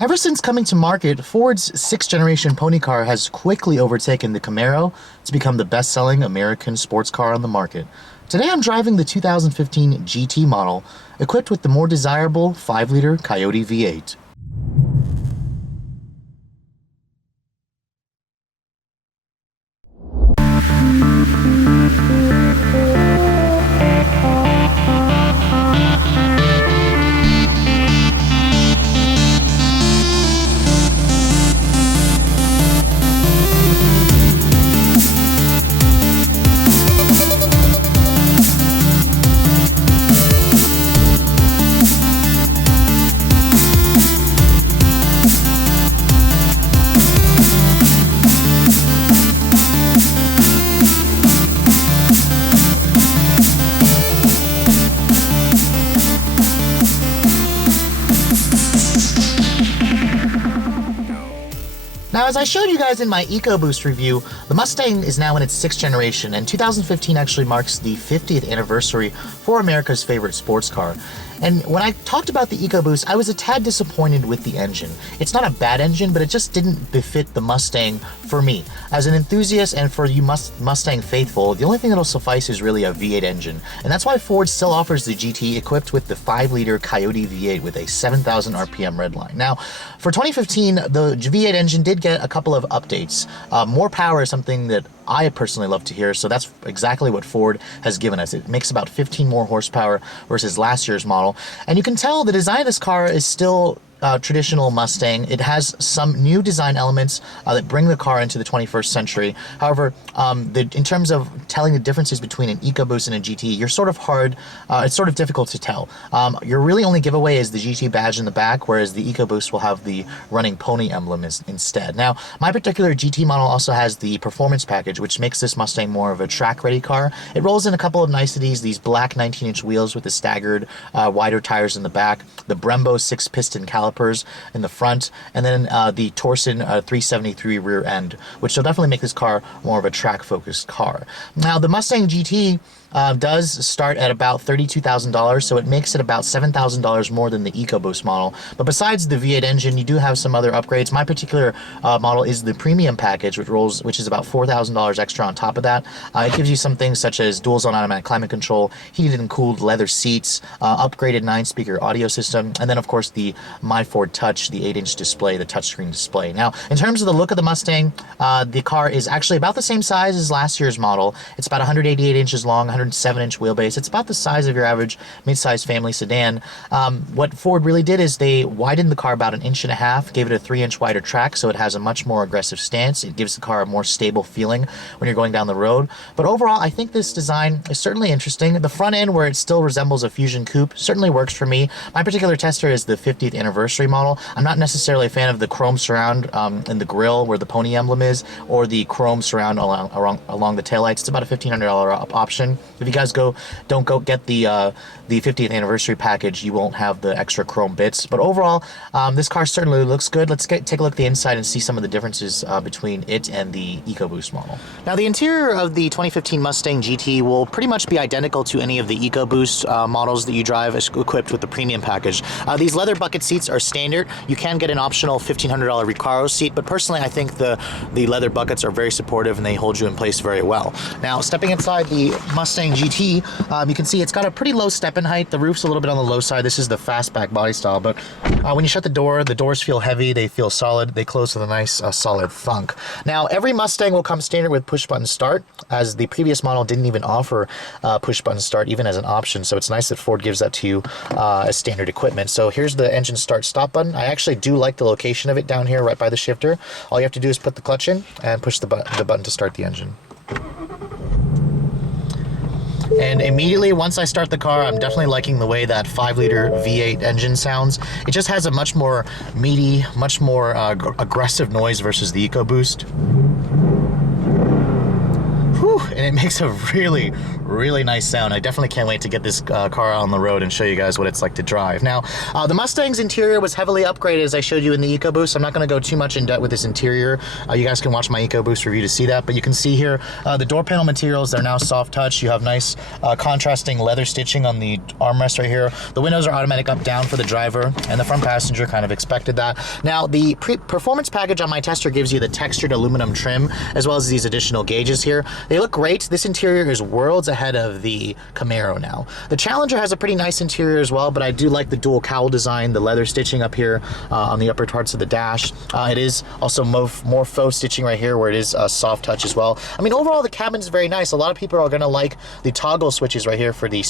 Ever since coming to market, Ford's 6th generation pony car has quickly overtaken the Camaro to become the best-selling American sports car on the market. Today I'm driving the 2015 GT model, equipped with the more desirable 5-liter Coyote V8. Now, as I showed you guys in my EcoBoost review, the Mustang is now in its 6th generation, and 2015 actually marks the 50th anniversary for America's favorite sports car. And when I talked about the EcoBoost, I was a tad disappointed with the engine. It's not a bad engine, but it just didn't befit the Mustang for me. As an enthusiast and for you Mustang faithful, the only thing that'll suffice is really a V8 engine. And that's why Ford still offers the GT equipped with the 5-liter Coyote V8 with a 7,000 RPM Redline. Now, for 2015, the V8 engine did get a couple of updates. More power is something that I personally love to hear, so that's exactly what Ford has given us. It makes about 15 more horsepower versus last year's model. And you can tell the design of this car is still traditional Mustang. It has some new design elements that bring the car into the 21st century. However, in terms of telling the differences between an EcoBoost and a GT, it's sort of difficult to tell. Your really only giveaway is the GT badge in the back, whereas the EcoBoost will have the running pony emblem instead. Now, my particular GT model also has the performance package, which makes this Mustang more of a track-ready car. It rolls in a couple of niceties, these black 19-inch wheels with the staggered wider tires in the back, the Brembo 6-piston caliper in the front, and then the Torsen 373 rear end, which will definitely make this car more of a track-focused car. Now, the Mustang GT does start at about $32,000, so it makes it about $7,000 more than the EcoBoost model. But besides the V8 engine, you do have some other upgrades. My particular model is the premium package, which is about $4,000 extra on top of that. It gives you some things such as dual zone automatic climate control, heated and cooled leather seats, upgraded 9-speaker audio system, and then of course the My Ford Touch, the 8-inch display, the touchscreen display. Now, in terms of the look of the Mustang, the car is actually about the same size as last year's model. It's about 188 inches long, 107-inch wheelbase. It's about the size of your average mid-size family sedan. What Ford really did is they widened the car about 1.5 inches, gave it a 3-inch wider track, so it has a much more aggressive stance. It gives the car a more stable feeling when you're going down the road. But overall, I think this design is certainly interesting. The front end, where it still resembles a Fusion Coupe, certainly works for me. My particular tester is the 50th anniversary model. I'm not necessarily a fan of the chrome surround in the grille where the pony emblem is, or the chrome surround along the taillights. It's about a $1,500 option. If you guys don't go get the 50th anniversary package, you won't have the extra chrome bits. But overall, this car certainly looks good. Let's take a look at the inside and see some of the differences between it and the EcoBoost model. Now, the interior of the 2015 Mustang GT will pretty much be identical to any of the EcoBoost models that you drive equipped with the premium package. These leather bucket seats are standard. You can get an optional $1,500 Recaro seat, but personally I think the leather buckets are very supportive and they hold you in place very well. Now, stepping inside the Mustang GT, you can see it's got a pretty low step-in height. The roof's a little bit on the low side. This is the fastback body style, but when you shut the doors feel heavy, they feel solid, they close with a nice solid thunk. Now, every Mustang will come standard with push-button start, as the previous model didn't even offer push-button start even as an option, so it's nice that Ford gives that to you as standard equipment. So here's the engine start-stop button. I actually do like the location of it down here right by the shifter. All you have to do is put the clutch in and push the button to start the engine. And immediately, once I start the car, I'm definitely liking the way that 5-liter V8 engine sounds. It just has a much more meaty, much more aggressive noise versus the EcoBoost. Whew. and it makes a really, really nice sound. I definitely can't wait to get this car out on the road and show you guys what it's like to drive. Now, the Mustang's interior was heavily upgraded, as I showed you in the EcoBoost. I'm not going to go too much in depth with this interior. You guys can watch my EcoBoost review to see that, but you can see here the door panel materials are now soft touch. You have nice contrasting leather stitching on the armrest right here. The windows are automatic up down for the driver, and the front passenger kind of expected that. Now, the performance package on my tester gives you the textured aluminum trim as well as these additional gauges here. They look great. This interior is worlds ahead of the Camaro now. The Challenger has a pretty nice interior as well, but I do like the dual cowl design, the leather stitching up here on the upper parts of the dash. It is also more faux stitching right here where it is soft touch as well. I mean, overall, the cabin is very nice. A lot of people are going to like the toggle switches right here for the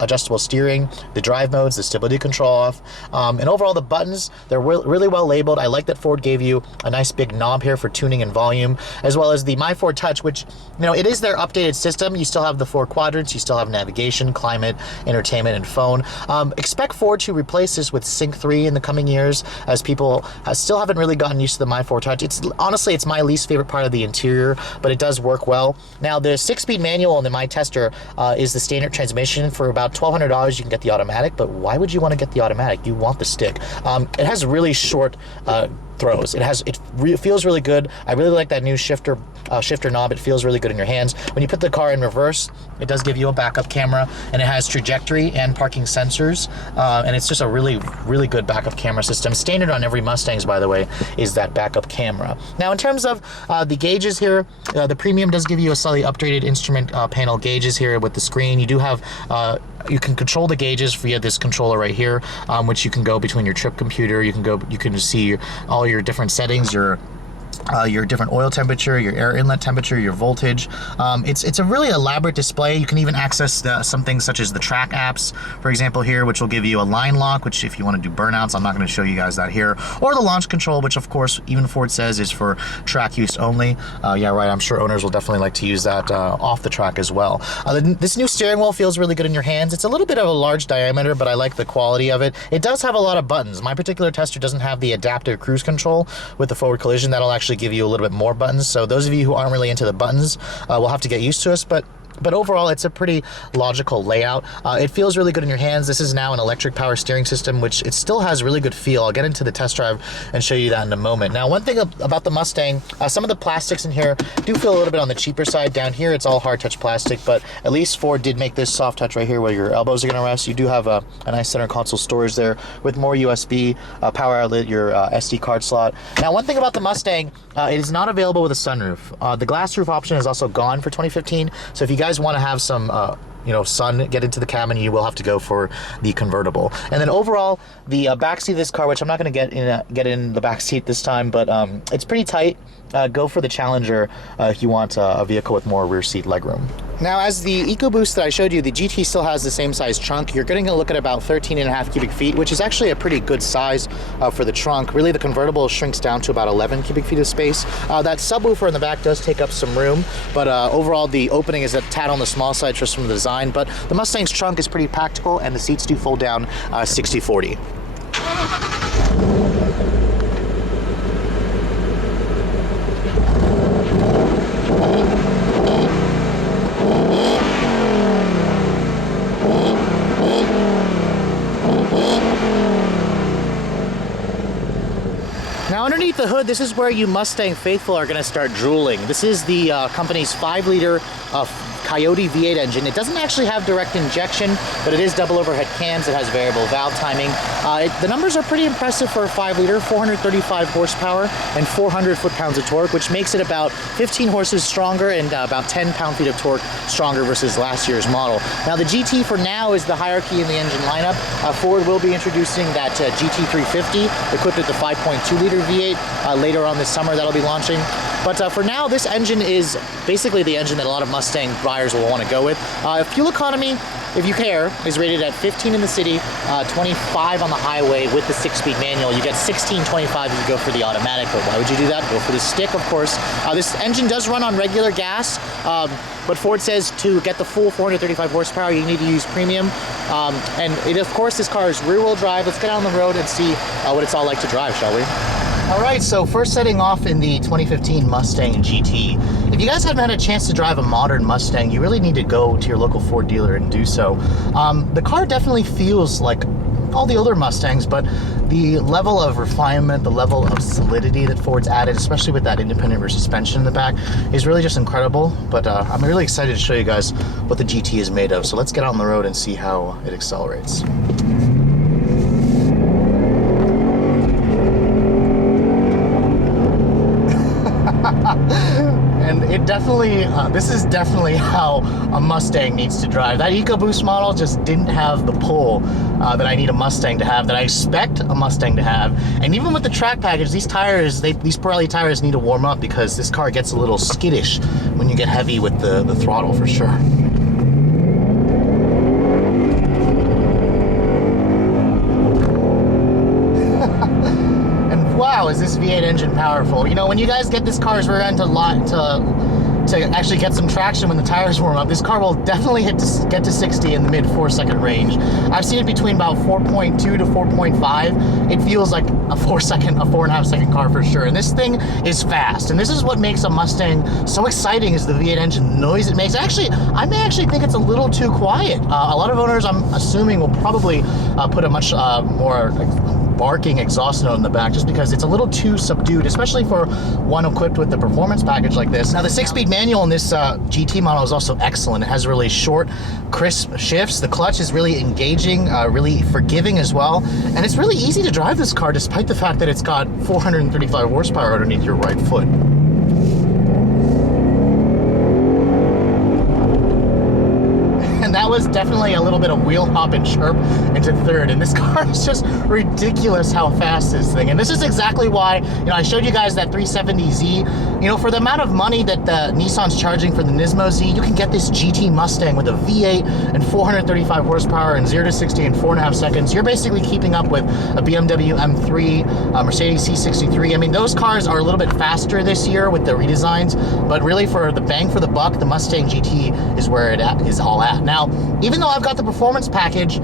adjustable steering, the drive modes, the stability control off, and overall the buttons, they're really well labeled. I like that Ford gave you a nice big knob here for tuning and volume, as well as the My Ford Touch, which, you know, it is their updated system. You still have the 4 quadrants, you still have navigation, climate, entertainment, and phone. Expect Ford to replace this with Sync 3 in the coming years, as people still haven't really gotten used to the My Ford Touch. Honestly, it's my least favorite part of the interior, but it does work well. Now, the 6-speed manual in the My Tester is the standard transmission. For about $1,200, you can get the automatic, but why would you want to get the automatic? You want the stick. It has really short throws. It feels really good. I really like that new shifter knob. It feels really good in your hands. When you put the car in reverse, it does give you a backup camera, and it has trajectory and parking sensors, and it's just a really, really good backup camera system. Standard on every Mustangs, by the way, is that backup camera. Now, in terms of the gauges here, the Premium does give you a slightly updated instrument panel gauges here with the screen. You do have you can control the gauges via this controller right here, which you can go between your trip computer. You can see all your different settings, your different oil temperature, your air inlet temperature, your voltage. It's a really elaborate display. You can even access some things such as the track apps, for example here, which will give you a line lock, which if you want to do burnouts, I'm not going to show you guys that here, or the launch control, which of course even Ford says is for track use only. Yeah, right, I'm sure owners will definitely like to use that off the track as well. This new steering wheel feels really good in your hands. It's a little bit of a large diameter, but I like the quality of it. It does have a lot of buttons. My particular tester doesn't have the adaptive cruise control with the forward collision. That'll actually give you a little bit more buttons, so those of you who aren't really into the buttons will have to get used to us, but overall, it's a pretty logical layout. It feels really good in your hands. This is now an electric power steering system, which it still has really good feel. I'll get into the test drive and show you that in a moment. Now, one thing about the Mustang, some of the plastics in here do feel a little bit on the cheaper side. Down here, it's all hard touch plastic, but at least Ford did make this soft touch right here where your elbows are going to rest. You do have a nice center console storage there with more USB, power outlet, your SD card slot. Now, one thing about the Mustang, it is not available with a sunroof. The glass roof option is also gone for 2015, so if you guys want to have some sun get into the cabin, you will have to go for the convertible. And then overall, the backseat of this car, which I'm not going to get in the backseat this time, but it's pretty tight. Go for the Challenger if you want a vehicle with more rear seat legroom. Now, as the EcoBoost that I showed you, the GT still has the same size trunk. You're going to look at about 13.5 cubic feet, which is actually a pretty good size for the trunk. Really, the convertible shrinks down to about 11 cubic feet of space. That subwoofer in the back does take up some room, but overall, the opening is a tad on the small side just from the design. But the Mustang's trunk is pretty practical, and the seats do fold down 60/40. Now, underneath the hood, this is where you Mustang faithful are going to start drooling. This is the company's 5-liter Coyote V8 engine. It doesn't actually have direct injection, but it is double overhead cams. It has variable valve timing. The numbers are pretty impressive for a 5-liter, 435 horsepower and 400 foot-pounds of torque, which makes it about 15 horses stronger and about 10 pound-feet of torque stronger versus last year's model. Now, the GT for now is the hierarchy in the engine lineup. Ford will be introducing that GT350 equipped with the 5.2-liter V8 later on this summer. That'll be launching. But for now, this engine is basically the engine that a lot of Mustang buyers will want to go with. Fuel economy, if you care, is rated at 15 in the city, 25 on the highway with the 6-speed manual. You get 16.25 if you go for the automatic, but why would you do that? Go for the stick, of course. This engine does run on regular gas, but Ford says to get the full 435 horsepower, you need to use premium. And of course, this car is rear-wheel drive. Let's get out on the road and see what it's all like to drive, shall we? All right, so first setting off in the 2015 Mustang GT. If you guys haven't had a chance to drive a modern Mustang, you really need to go to your local Ford dealer and do so. The car definitely feels like all the older Mustangs, but the level of refinement, the level of solidity that Ford's added, especially with that independent rear suspension in the back, is really just incredible. But I'm really excited to show you guys what the GT is made of. So let's get on the road and see how it accelerates. And it definitely, this is definitely how a Mustang needs to drive. That EcoBoost model just didn't have the pull that I need a Mustang to have, that I expect a Mustang to have. And even with the track package, these tires, these Pirelli tires need to warm up because this car gets a little skittish when you get heavy with the throttle for sure. Wow, is this V8 engine powerful? You know, when you guys get this car's rear end to actually get some traction when the tires warm up, this car will definitely get to 60 in the mid 4-second range. I've seen it between about 4.2 to 4.5. It feels like a 4.5 second car for sure. And this thing is fast. And this is what makes a Mustang so exciting, is the V8 engine noise it makes. Actually, I may actually think it's a little too quiet. A lot of owners, I'm assuming, will probably put a much more barking exhaust note in the back, just because it's a little too subdued, especially for one equipped with the performance package like this. Now, the 6-speed manual in this GT model is also excellent. It has really short, crisp shifts. The clutch is really engaging, really forgiving as well. And it's really easy to drive this car, despite the fact that it's got 435 horsepower underneath your right foot. That was definitely a little bit of wheel hop and chirp into third, and this car is just ridiculous how fast this thing. And this is exactly why, you know, I showed you guys that 370Z. You know, for the amount of money that the Nissan's charging for the Nismo Z, you can get this GT Mustang with a V8 and 435 horsepower and 0 to 60 in 4.5 seconds. You're basically keeping up with a BMW M3, a Mercedes C63. I mean, those cars are a little bit faster this year with the redesigns, but really for the bang for the buck, the Mustang GT is where it is all at. Now, even though I've got the performance package,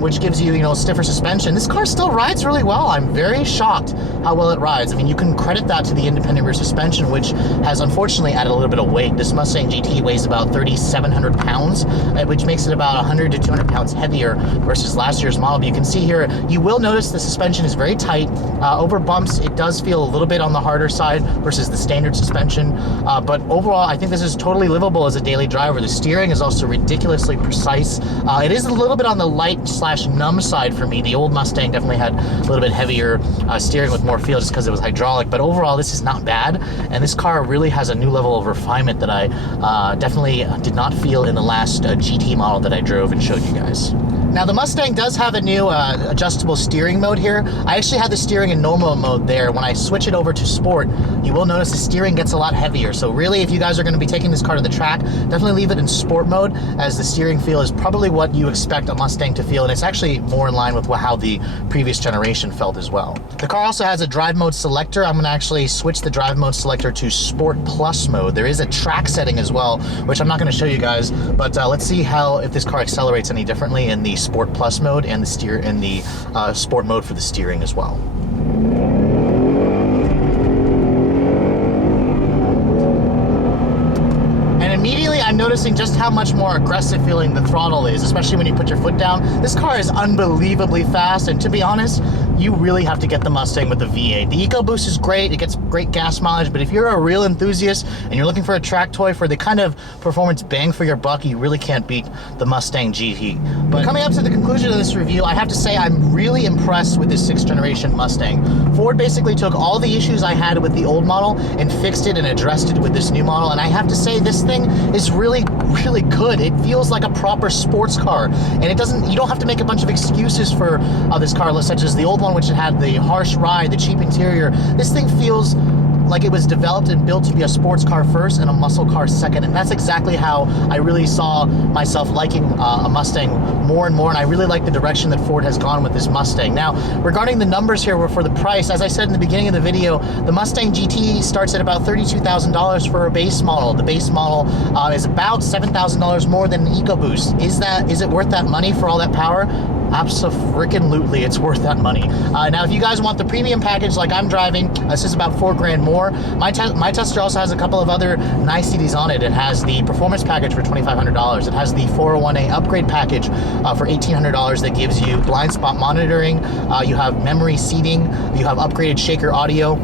which gives you, stiffer suspension, this car still rides really well. I'm very shocked how well it rides. I mean, you can credit that to the independent rear suspension, which has unfortunately added a little bit of weight. This Mustang GT weighs about 3,700 pounds, which makes it about 100 to 200 pounds heavier versus last year's model. But you can see here, you will notice the suspension is very tight. Over bumps, it does feel a little bit on the harder side versus the standard suspension. But overall, I think this is totally livable as a daily driver. The steering is also ridiculously precise. It is a little bit on the light/numb side for me. The old Mustang definitely had a little bit heavier steering with more feel just because it was hydraulic, but overall this is not bad, and this car really has a new level of refinement that I definitely did not feel in the last GT model that I drove and showed you guys. Now, the Mustang does have a new adjustable steering mode here. I actually had the steering in normal mode there. When I switch it over to sport, you will notice the steering gets a lot heavier. So really, if you guys are going to be taking this car to the track, definitely leave it in sport mode, as the steering feel is probably what you expect a Mustang to feel, and it's actually more in line with how the previous generation felt as well. The car also has a drive mode selector. I'm going to actually switch the drive mode selector to Sport Plus mode. There is a track setting as well, which I'm not going to show you guys, but let's see if this car accelerates any differently in the Sport Plus mode and the sport mode for the steering as well. Immediately, I'm noticing just how much more aggressive feeling the throttle is, especially when you put your foot down. This car is unbelievably fast, and to be honest, you really have to get the Mustang with the V8. The EcoBoost is great, it gets great gas mileage, but if you're a real enthusiast and you're looking for a track toy for the kind of performance bang for your buck, you really can't beat the Mustang GT. But coming up to the conclusion of this review, I have to say I'm really impressed with this 6th generation Mustang. Ford basically took all the issues I had with the old model and fixed it and addressed it with this new model, and I have to say this thing is really good. It feels like a proper sports car, and you don't have to make a bunch of excuses for this car, such as the old one, which had the harsh ride, the cheap interior. This thing feels like it was developed and built to be a sports car first and a muscle car second, and that's exactly how I really saw myself liking a Mustang more and more, and I really like the direction that Ford has gone with this Mustang. Now, regarding the numbers here for the price, as I said in the beginning of the video, the Mustang GT starts at about $32,000 for a base model. The base model is about $7,000 more than an EcoBoost. Is it worth that money for all that power? Abso-freaking-lutely, it's worth that money. Now, if you guys want the premium package like I'm driving, this is about $4 grand more. My Tester also has a couple of other niceties on it. It has the performance package for $2,500. It has the 401A upgrade package for $1,800 that gives you blind spot monitoring. You have memory seating. You have upgraded shaker audio.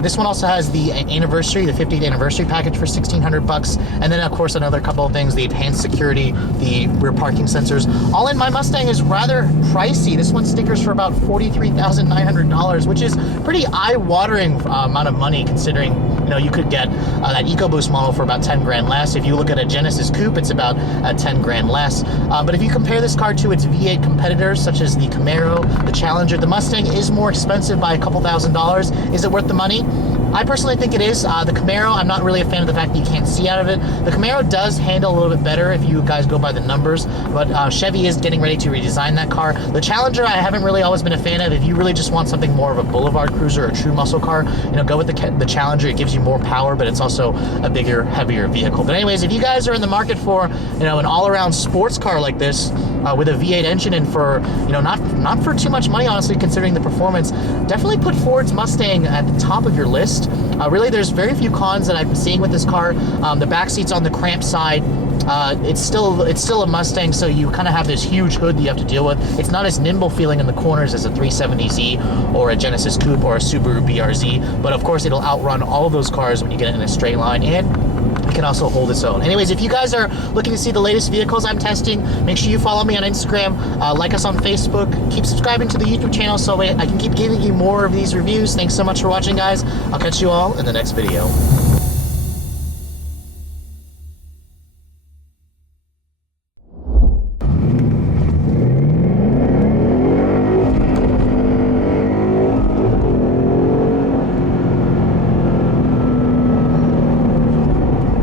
This one also has the anniversary, the 50th anniversary package for $1,600. And then, of course, another couple of things, the enhanced security, the rear parking sensors. All in, my Mustang is rather pricey. This one stickers for about $43,900, which is pretty eye-watering amount of money, considering, you know, you could get that EcoBoost model for about 10 grand less. If you look at a Genesis Coupe, it's about 10 grand less. But if you compare this car to its V8 competitors, such as the Camaro, the Challenger, the Mustang is more expensive by a couple $1,000s. Is it worth the money? I personally think it is. The Camaro, I'm not really a fan of the fact that you can't see out of it. The Camaro does handle a little bit better if you guys go by the numbers, but Chevy is getting ready to redesign that car. The Challenger, I haven't really always been a fan of. If you really just want something more of a boulevard cruiser or a true muscle car, you know, go with the Challenger. It gives you more power, but it's also a bigger, heavier vehicle. But anyways, if you guys are in the market for, you know, an all-around sports car like this, with a V8 engine and for, you know, not for too much money, honestly, considering the performance, definitely put Ford's Mustang at the top of your list. Really, there's very few cons that I've been seeing with this car. The back seat's on the cramped side. It's still a Mustang, so you kind of have this huge hood that you have to deal with. It's not as nimble feeling in the corners as a 370Z or a Genesis Coupe or a Subaru BRZ, but of course it'll outrun all of those cars when you get it in a straight line, and it can also hold its own. Anyways, if you guys are looking to see the latest vehicles I'm testing, make sure you follow me on Instagram, like us on Facebook, keep subscribing to the YouTube channel so I can keep giving you more of these reviews. Thanks so much for watching, guys. I'll catch you all in the next video.